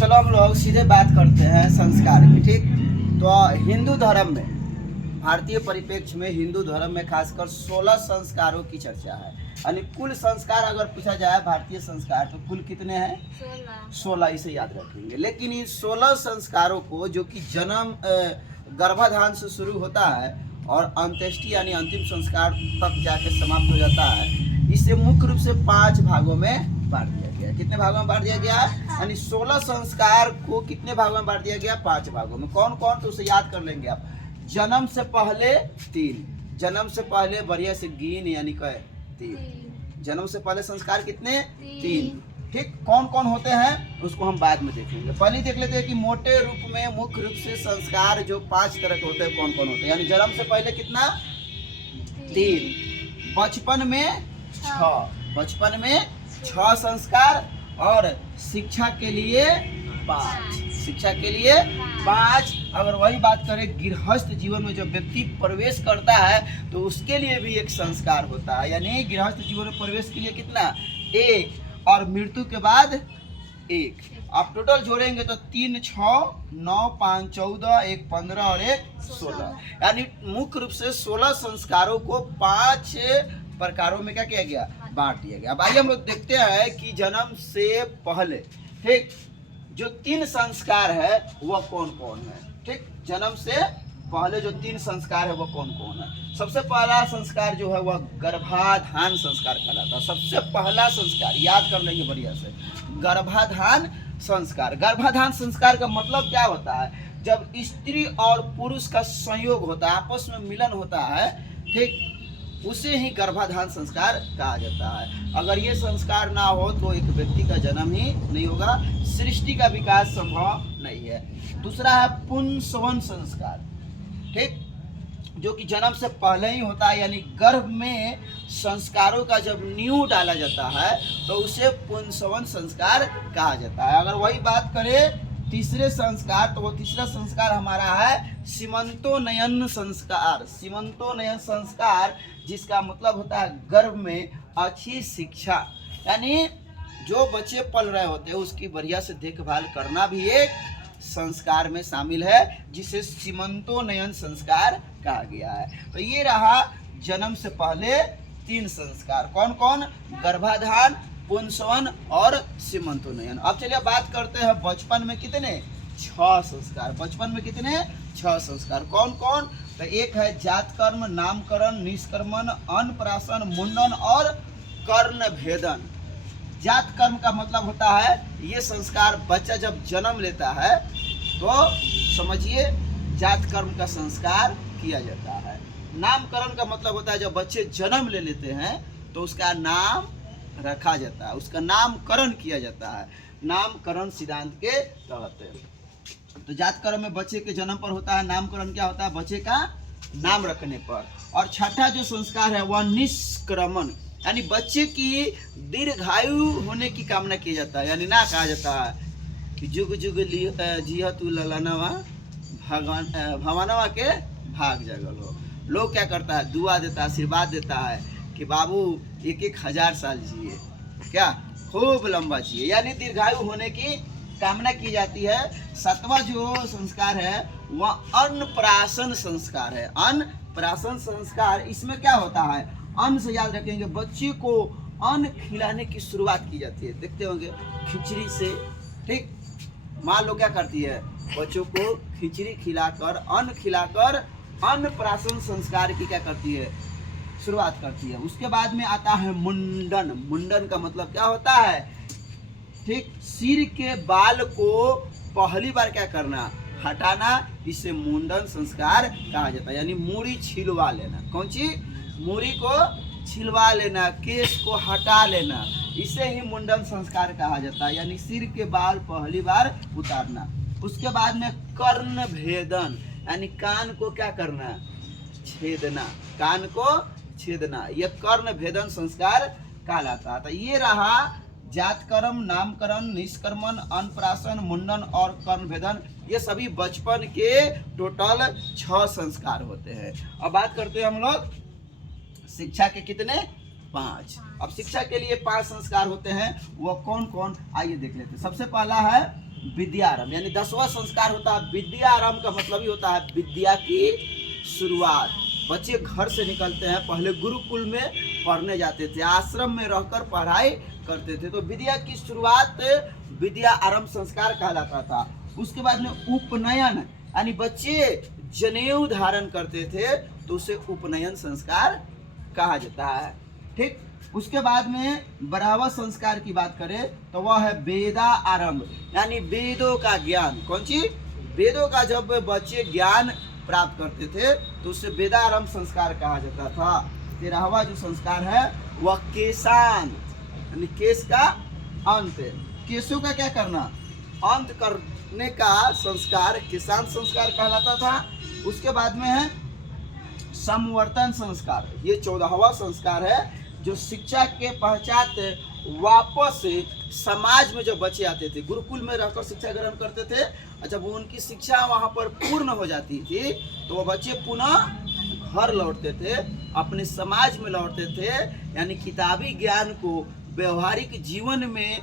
चलो हम लोग सीधे बात करते हैं संस्कार की। ठीक, तो हिंदू धर्म में, भारतीय परिप्रेक्ष्य में हिंदू धर्म में खासकर 16 संस्कारों की चर्चा है। यानी कुल संस्कार अगर पूछा जाए भारतीय संस्कार तो कुल कितने हैं? 16। इसे याद रखेंगे। लेकिन इन 16 संस्कारों को, जो कि जन्म गर्भाधान से शुरू होता है और अंत्येष्टि यानी अंतिम संस्कार तक जाके समाप्त हो जाता है, इसे मुख्य रूप से 5 भागों में बांट दिया गया। कितने भागों में बांट दिया गया? यानी 16 संस्कार को कितने भागों में बांट दिया गया? 5 भागों में। कौन कौन? तो उसे याद कर लेंगे आप। जन्म से पहले 3, जन्म से पहले बढ़िया से गिन, यानी कहे 3। जन्म से पहले संस्कार कितने? 3। ठीक, कौन कौन होते हैं उसको हम बाद में देखेंगे। पहले देख लेते हैं कि मोटे रूप में मुख्य रूप से संस्कार जो 5 तरह के होते हैं कौन कौन होते हैं। यानी जन्म से पहले कितना? 3। बचपन में 6, बचपन में 6 संस्कार, और शिक्षा के लिए 5, शिक्षा के लिए 5। अगर वही बात करें गृहस्थ जीवन में, जो व्यक्ति प्रवेश करता है तो उसके लिए भी एक संस्कार होता है। यानी गृहस्थ जीवन में प्रवेश के लिए कितना? 1, और मृत्यु के बाद 1। आप टोटल जोड़ेंगे तो 3, 6, 9, 5, 14, 1, 15 और 1, 16। यानी मुख्य रूप से 16 संस्कारों को 5 प्रकारों में क्या किया गया? बांट दिया गया। अब आइए हम लोग देखते हैं कि जन्म से पहले, ठीक, जो 3 संस्कार है वह कौन कौन है। ठीक, जन्म से पहले जो 3 संस्कार है वह कौन कौन है। सबसे पहला संस्कार जो है वह गर्भाधान संस्कार कहलाता है। सबसे पहला संस्कार याद कर लेंगे बढ़िया से, गर्भाधान संस्कार। गर्भाधान संस्कार का मतलब क्या होता है? जब स्त्री और पुरुष का संयोग होता है, आपस में मिलन होता है, ठीक, उसे ही गर्भाधान संस्कार कहा जाता है। अगर ये संस्कार ना हो तो एक व्यक्ति का जन्म ही नहीं होगा, सृष्टि का विकास संभव नहीं है। दूसरा है पुंसवन संस्कार, ठीक, जो कि जन्म से पहले ही होता है। यानी गर्भ में संस्कारों का जब नींव डाला जाता है तो उसे पुंसवन संस्कार कहा जाता है। अगर वही बात करें तीसरे संस्कार, तो वो तीसरा संस्कार हमारा है सीमंतोन्नयन संस्कार। सीमंतोन्नयन संस्कार जिसका मतलब होता है गर्भ में अच्छी शिक्षा, यानी जो बच्चे पल रहे होते हैं उसकी बढ़िया से देखभाल करना भी एक संस्कार में शामिल है, जिसे सीमंतोन्नयन संस्कार कहा गया है। तो ये रहा जन्म से पहले 3 संस्कार। कौन कौन? गर्भाधान, पुंसवन और सीमंतोन्नयन। अब चलिए बात करते हैं बचपन में कितने? 6 संस्कार। बचपन में कितने? 6 संस्कार। कौन कौन? तो एक है जात कर्म, नामकरण, निष्कर्मण, अन्नप्राशन, मुंडन और कर्ण भेदन। जात कर्म का मतलब होता है ये संस्कार बच्चा जब जन्म लेता है तो समझिए जात कर्म का संस्कार किया जाता है। नामकरण का मतलब होता है जब बच्चे जन्म ले लेते हैं तो उसका नाम रखा जाता है, उसका नामकरण किया जाता है, नामकरण सिद्धांत के तहत। तो जात कर्म में बच्चे के जन्म पर होता है, नामकरण क्या होता है? बच्चे का नाम रखने पर। और छठा जो संस्कार है वह निष्क्रमण, यानी बच्चे की दीर्घायु होने की कामना की जाता है। यानी ना कहा जाता है कि जुग जुग जिया तू ललनवा भगवान भवनवा के भाग जगल हो। लोग क्या करता है? दुआ देता है, आशीर्वाद देता है कि बाबू 1,000 साल जिए, क्या खूब लंबा जिए, यानी दीर्घायु होने की कामना की जाती है। 7वां जो संस्कार है वह अन्नप्राशन संस्कार है। अन्नप्राशन संस्कार, इसमें क्या होता है? अन्न से याद रखेंगे, बच्चे को अन्न खिलाने की शुरुआत की जाती है। देखते होंगे खिचड़ी से, ठीक, माँ लोग क्या करती है? बच्चों को खिचड़ी खिलाकर, अन्न खिलाकर अन्नप्राशन संस्कार की क्या करती है? शुरुआत करती है। उसके बाद में आता है मुंडन। मुंडन का मतलब क्या होता है? ठीक, सिर के बाल को पहली बार क्या करना? हटाना। इसे मुंडन संस्कार कहा जाता है। यानी मूड़ी छिलवा लेना। कौन सी? मूड़ी को छिलवा लेना, केश को हटा लेना, इसे ही मुंडन संस्कार कहा जाता है। यानी सिर के बाल पहली बार उतारना। उसके बाद में कर्ण भेदन, यानी कान को क्या करना? छेदना, कान को छेदना, यह कर्ण भेदन संस्कार कहलाता है। तो ये रहा जात कर्म, नामकरण, निष्कर्मण, अन्नप्राशन, मुंडन और कर्ण भेदन। ये सभी बचपन के टोटल 6 संस्कार होते हैं। अब बात करते हैं हम लोग शिक्षा के कितने? 5। अब शिक्षा के लिए 5 संस्कार होते हैं, वो कौन कौन? आइए देख लेते हैं। सबसे पहला है विद्यारंभ, यानी 10वां संस्कार होता है विद्यारंभ का मतलब ही होता है विद्या की शुरुआत। बच्चे घर से निकलते हैं, पहले गुरुकुल में पढ़ने जाते थे, आश्रम में रहकर पढ़ाई करते थे, तो विद्या की शुरुआत विद्या आरंभ संस्कार कहलाता था। उसके बाद में उपनयन, यानी बच्चे जनेऊ धारण करते थे तो उसे उपनयन संस्कार कहा जाता है। ठीक, उसके बाद में 12वां संस्कार की बात करें तो वह है वेदा आरंभ, यानी वेदों का ज्ञान। कौन सी? वेदों का जब बच्चे ज्ञान प्राप्त करते थे तो उससे वेदारंभ संस्कार कहा जाता था। 13वां जो संस्कार है वह केशांत, यानी केश का अंत, केशों का क्या करना, अंत करने का संस्कार केशांत संस्कार कहलाता था। उसके बाद में है संवर्तन संस्कार, ये 14वां संस्कार है जो शिक्षा के पश्चात वापस समाज में जो बच्चे आते थे, गुरुकुल में रहकर शिक्षा ग्रहण करते थे, जब उनकी शिक्षा वहाँ पर पूर्ण हो जाती थी तो वो बच्चे पुनः घर लौटते थे, अपने समाज में लौटते थे, यानी किताबी ज्ञान को व्यवहारिक जीवन में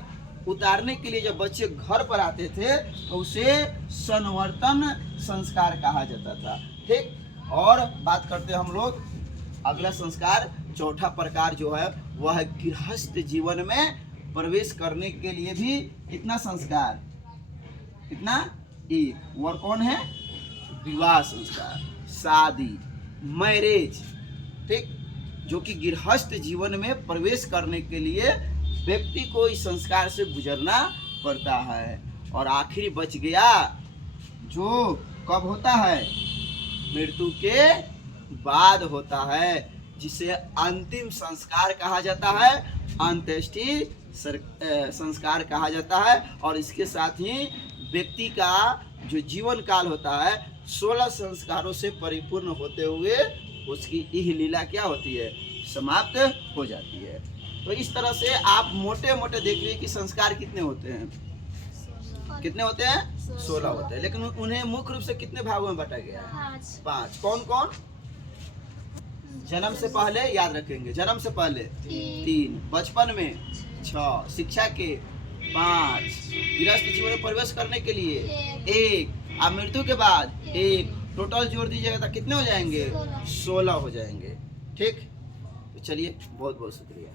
उतारने के लिए जब बच्चे घर पर आते थे तो उसे संवर्तन संस्कार कहा जाता था। ठीक, और बात करते हैं हम लोग अगला संस्कार, चौथा प्रकार जो है वह है गृहस्थ जीवन में प्रवेश करने के लिए भी कितना संस्कार, कितना, एक, वो कौन है, विवाह संस्कार, शादी, मैरिज। ठीक, जो कि गृहस्थ जीवन में प्रवेश करने के लिए व्यक्ति को इस संस्कार से गुजरना पड़ता है। और आखिरी बच गया जो कब होता है, मृत्यु के बाद होता है, जिसे अंतिम संस्कार कहा जाता है, अंत्येष्टि संस्कार कहा जाता है। और इसके साथ ही व्यक्ति का जो जीवन काल होता है 16 संस्कारों से परिपूर्ण होते हुए उसकी यह लीला क्या होती है, समाप्त हो जाती है। तो इस तरह से आप मोटे मोटे देख लीजिए कि संस्कार कितने होते हैं, कितने होते हैं, 16 होते हैं, लेकिन उन्हें मुख्य रूप से कितने भागों में बांटा गया है, 5। कौन कौन? जन्म से पहले याद रखेंगे, जन्म से पहले 3, बचपन में 6, शिक्षा के 5, गृहस्थ जीवन में प्रवेश करने के लिए 1, और मृत्यु के बाद 1, टोटल जोड़ दीजिएगा तो कितने हो जाएंगे, 16 हो जाएंगे। ठीक, तो चलिए, बहुत बहुत शुक्रिया।